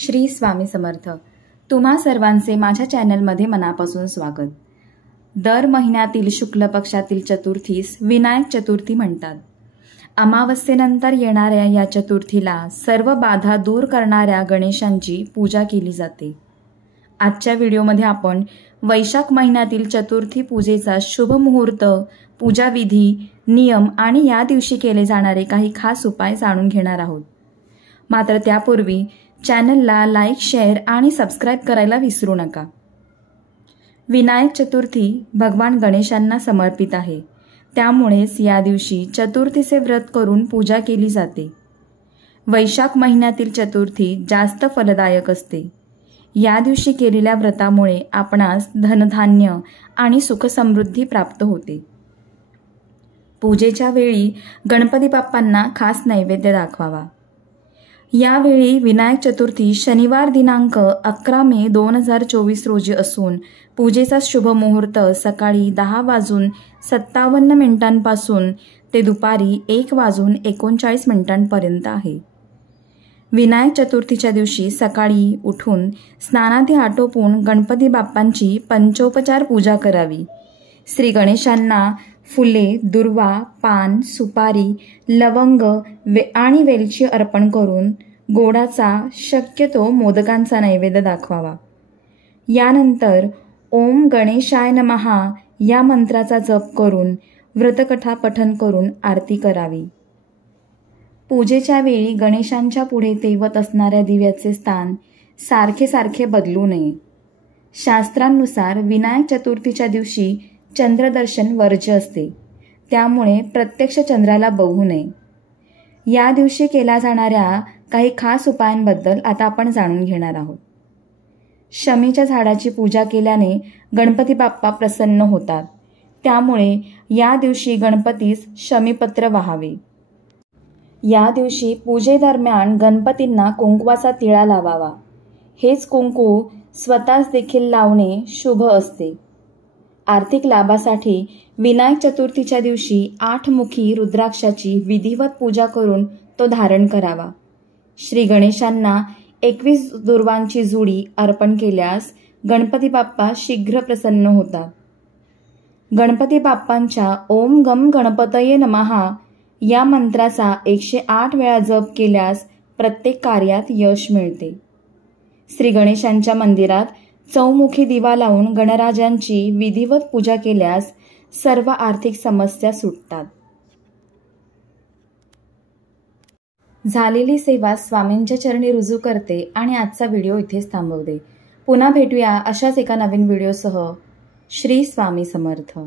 श्री स्वामी समर्थ। तुम्हा सर्वांचे माझ्या चॅनलमध्ये मनापासून स्वागत। दर महिन्यातील शुक्ल पक्षातील चतुर्थीस विनायक चतुर्थी म्हणतात। अमावस्येनंतर येणाऱ्या या चतुर्थीला सर्व बाधा दूर करणाऱ्या गणेशांची पूजा केली जाते। आजच्या व्हिडिओमध्ये आपण वैशाख महिन्यातील चतुर्थी पूजेचा शुभ मुहूर्त, पूजा विधी, नियम आणि या दिवशी केले जाणारे काही खास उपाय जाणून घेणार आहोत। मात्र त्यापूर्वी चॅनलला लाईक, शेअर आणि सबस्क्राईब करायला विसरू नका। विनायक चतुर्थी भगवान गणेशांना समर्पित आहे, त्यामुळेच या दिवशी चतुर्थीचे व्रत करून पूजा केली जाते। वैशाख महिन्यातील चतुर्थी जास्त फलदायक असते। या दिवशी केलेल्या व्रतामुळे आपणास धनधान्य आणि सुखसमृद्धी प्राप्त होते। पूजेच्या वेळी गणपती बाप्पांना खास नैवेद्य दाखवावा। यावेळी विनायक चतुर्थी शनिवार दिनांक 11 मे 2024 रोजी असून पूजेचा शुभ मुहूर्त सकाळी 10:57 पासून ते दुपारी 1:39 पर्यंत आहे। विनायक चतुर्थीच्या दिवशी सकाळी उठून स्नानादी आटोपून गणपती बाप्पांची पंचोपचार पूजा करावी। श्री गणेशांना फुले, दुर्वा, पान, सुपारी, लवंग आणि वेलची अर्पण करून गोडाचा, शक्यतो मोदकांचा नैवेद्य दाखवावा। यानंतर ओम गणेशाय नमः या मंत्राचा जप करून व्रतकथा पठन करून आरती करावी। पूजेच्या वेळी गणेशांच्या पुढे तेवत असणाऱ्या दिव्याचे स्थान सारखे बदलू नये। शास्त्रांनुसार विनायक चतुर्थीच्या दिवशी चंद्रदर्शन वर्ज्य असते, त्यामुळे प्रत्यक्ष चंद्राला बघू नये। या दिवशी केल्या जाणाऱ्या काही खास उपायांबद्दल आता आपण जाणून घेणार आहोत। शमीच्या झाडाची पूजा केल्याने गणपती बाप्पा प्रसन्न होतात, त्यामुळे या दिवशी गणपतीस शमीपत्र वाहावे। या दिवशी पूजेदरम्यान गणपतींना कुंकवाचा तिळा लावावा। हेच कुंकू स्वतःच देखील लावणे शुभ असते। आर्थिक लाभासाठी विनायक चतुर्थीच्या दिवशी 8मुखी रुद्राक्षाची विधिवत पूजा करून तो धारण करावा। श्री गणेशांना 21 दुर्वांची जुडी अर्पण केल्यास गणपती बाप्पा शीघ्र प्रसन्न होतात। गणपती बाप्पांच्या ओम गम गणपतये नमः या मंत्राचा 108 वेळा जप केल्यास प्रत्येक कार्यात यश मिळते। श्री गणेशांच्या मंदिरात चौमुखी दिवा लावून गणराजांची विधिवत पूजा केल्यास सर्व आर्थिक समस्या सुटतात। झालेली सेवा स्वामींच्या चरणी रुजू करते आणि आजचा व्हिडिओ इथेच थांबवते। पुन्हा भेटूया अशाच एका नवीन व्हिडिओसह। श्री स्वामी समर्थ।